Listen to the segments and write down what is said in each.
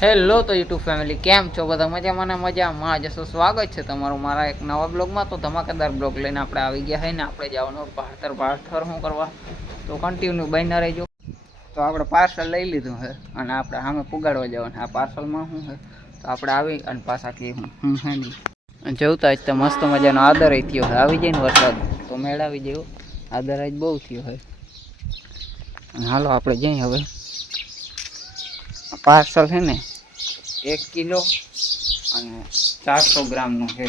Hello તો YouTube family, કેમ છો બધા? મજામાં ને મજામાં જશો. સ્વાગત છે તમારું મારા એક નવા બ્લોગમાં. તો ધમાકેદાર બ્લોગ લઈને આપણે આવી ગયા છે ને આપણે જવાનું ભાળતર શું કરવા, તો કન્ટિન્યુ બન્યા રહેજો. તો આપણે પાર્સલ લઈ લીધું છે અને આપણે સામે પુગાડવા જવાનું. આ પાર્સલમાં શું છે તો આપણે આવી અને પાછા કે હું હે નહીં જવતા જ તો મસ્ત મજાનો આદર થયો છે. આવી જાય ને વરસાદ તો મેળાવી જેવો આદર જ બહુ થયો છે. અને હાલો આપણે જઈએ હવે. પાર્સલ છે ને 1 કિલો અને 400 ગ્રામનું છે.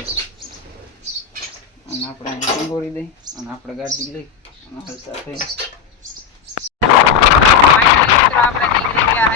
અને આપણે અહીં સંગોરી દઈ અને આપણે ગાડી લઈ અને હલતા થઈ આપણે નીકળી ગયા.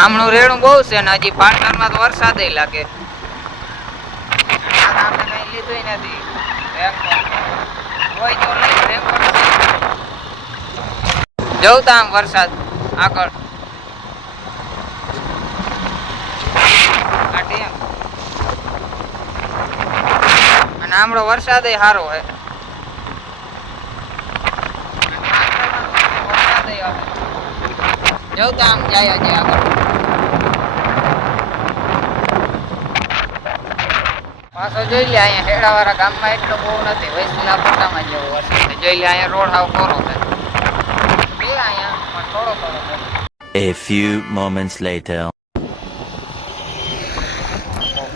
આમનું રેણું બહુ છે ને હજી પાટણમાં તો વરસાદ લાગે. આપણે કઈ લીધું નથી. જવતા આમ વરસાદ આગળ અને આમળો વરસાદ સારો હે. જવતા આમ જાય હજી આગળ. પાછો જોઈ લે અહીંયા હેડાવાળા ગામમાં એટલો બહુ નથી. વૈસલા પટ્ટામાં જેવો વરસાદ જોઈ લે. અહીંયા રોડ હાવ કોરો છે. અહીંયા પણ થોડો થોડો છે. A few moments later.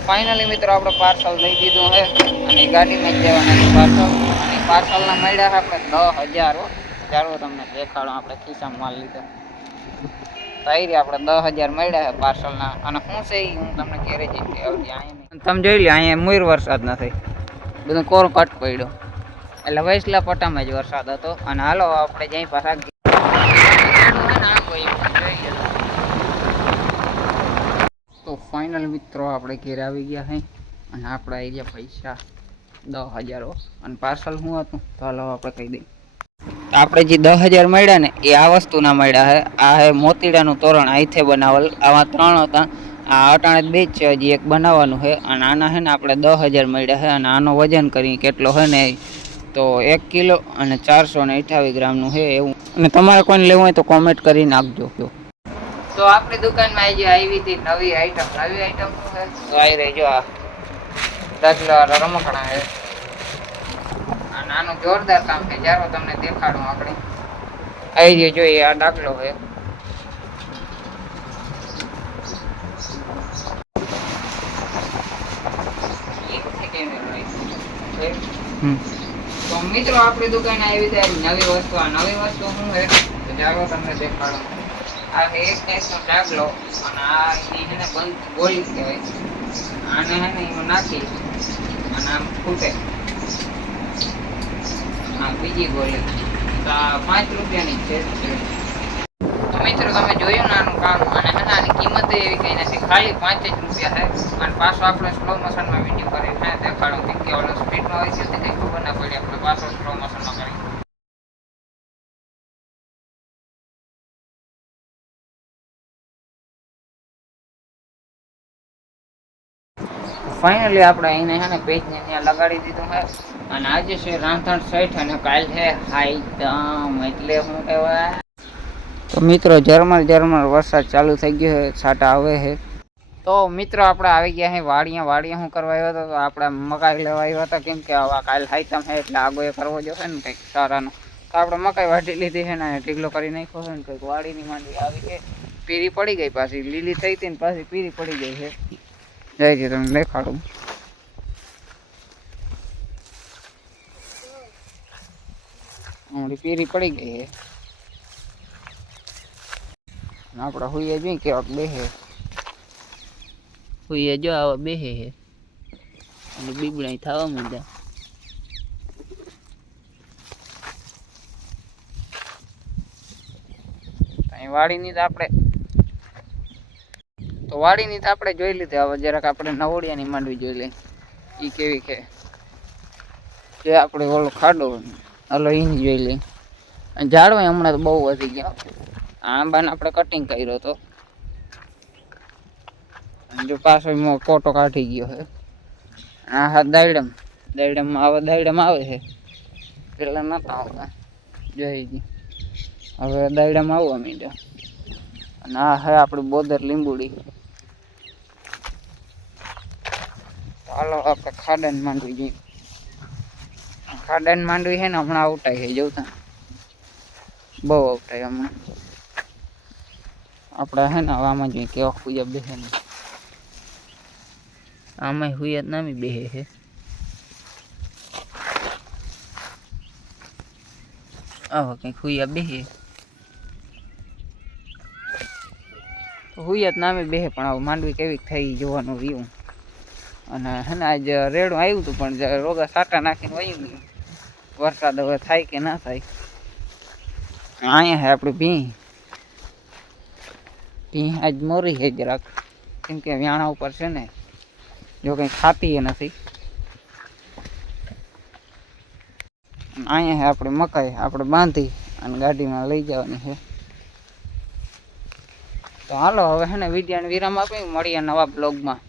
Finally મિત્રો આપણે પાર્સલ લઈ દીધું છે અને ગાડીમાં જ જવાના પાર્સલ. અને પાર્સલના મળ્યા આપણે 10,000. ચાલો તમને દેખાડો. આપણે ખિસ્સામાં માલ લીધો તાઈરી આપણે 10,000 મળ્યા છે પાર્સલના. અને શું છે હું તમને ઘેરે જઈને તમે જોઈ લે અહીંયા મુર વરસાદ નથી, બધું કોરો કટ પડ્યો. એટલે વૈસલા પટ્ટામાં જ વરસાદ હતો. અને હાલો આપણે જઈ પાછા તો ફાઇનલ મિત્રો આપણે ઘેરે આવી ગયા છે અને આપણે આવી ગયા પૈસા 10,000. અને પાર્સલ શું હતું તો હાલો આપણે કહી દઈએ. આપણે જે 10,000 મળ્યા ને એ આ વસ્તુના મળ્યા છે. આ હે મોતીડાનું તોરણ, અહીંથી બનાવેલ. આવા 3 હતા. આ અટાણે 2 જ છે, હજી એક બનાવવાનું છે. અને આના છે ને આપણે 10,000 મળ્યા છે. અને આનો વજન કરી કેટલો છે ને તો 1 કિલો અને 428 ગ્રામનું છે એવું. અને તમારે કોઈને લેવું હોય તો કોમેન્ટ કરી નાખજો. તો આપણી દુકાનમાં આવી હતી નવી આઈટમ. નવી આઈટમ શું છે તો આવી રહી જો આ દાખલા રમકડા છે. અને આનું જોરદાર કામ છે. જ્યારે તમને દેખાડું આપણે આવી રહ્યો જોઈએ. આ દાખલો છે. તો મિત્રો આપણી દુકાને આવી જાય નવી વસ્તુ. આ નવી વસ્તુ શું છે તો ચાલો તમને દેખાડો. આ એક ટાઈપનો ડાગલો અને આ એને બંધ ગોળી કહેવાય. આને હે ને એમાં નાખી અને આમ ફૂટે. હા બીજી ગોળી તો આ 5 રૂપિયાની છે. તો મિત્રો તમે જોયું ને આનું કામ. અને હે ને આની કિંમત એવી કઈ નથી, ખાલી 5 જ રૂપિયા છે. અને પાછો આપણે સ્લો મોશનમાં વિડીયો કરી દેખાડો કે ઓલો સ્પીડમાં હોય છે કંઈ ખબર ના પડી. આપણે પાછો સ્લો મોશનમાં કરી. ફાઇનલી આપણે અહીંને છે ને પેજને ત્યાં લગાડી દીધું છે. અને આજે છે રાંધણ સેઠ અને કાલ છે હાઈતમ. એટલે શું કહેવાય તો મિત્રો ઝરમર વરસાદ ચાલુ થઈ ગયો છે. છાંટા આવે છે. તો મિત્રો આપણે આવી ગયા છે વાડીએ શું કરવા આવ્યા હતા તો આપણે મકાઈ લેવા આવ્યા હતા. કેમ કે હવે કાલ હાઈતમ છે એટલે આગો એ કરવો જોઈએ ને કંઈક સારાનો. તો આપણે મકાઈ વાટી લીધી છે ને ઢીગલો કરી નાખ્યો છે ને કંઈક વાડીની માંડી આવી છે. પીરી પડી ગઈ, પાછી લીલી થઈ હતી ને પાછી પીરી પડી ગઈ છે. જઈ તમને દેખાડું. હમણાં પીરી પડી ગઈ છે. આપણે હુઈએ જોઈએ કેવાક બેહે. હુઈએ જો આવા બેહે છે અને બીબડા થવા માંડ્યા. વાડીની તો આપણે જોઈ લીધી. હવે જરાક આપણે નવોડિયાની માંડવી જોઈ લઈ ઈ કેવી છે. જે આપણે ઓલો ખાડો હલો ઈ જોઈ લઈ. ઝાડવા હમણાં તો બહુ વધી ગયા. આંબાને આપણે કટિંગ કર્યો હતો. જો પાછો કોટો કાઢી ગયો છે. આ હા દાયડમ આવે છે. પેલા નતા આવતા જોઈ. હવે દાયડામાં આવવા માંડ્યા. અને આ હે આપણી બોદર લીંબુડી. હાલો આપણે ખાડાને માંડવી જોઈએ. ખાડાને માંડવી છે ને હમણાં આવટાય છે જોતા. બહુ આવટાય હમણાં. આપણે હે ને આમાં જોઈએ કેવા હુયા બેહે ને. આમાં હુયા નામી બેહે છે. આવો કંઈક હુયા બેહે. હુયા નામે બેહે પણ આવું માંડવી કેવી થઈ જોવાનું રહ્યું. અને હે ને આજ રેડું આવ્યું હતું પણ રોગા સાટા નાખીને વયું ગયું. વરસાદ હવે થાય કે ના થાય. અહીંયા હે આપણી ભીં આજ મોરી છે જરાક. કેમ કે વ્યાણા ઉપર છે ને જો કંઈ ખાતી એ નથી. અહીંયા હે આપણે મકાઈ આપણે બાંધી અને ગાડીમાં લઈ જવાની છે. તો હાલો હવે હે ને વિડિયાને વિરામ આપી મળીએ નવા બ્લોગમાં.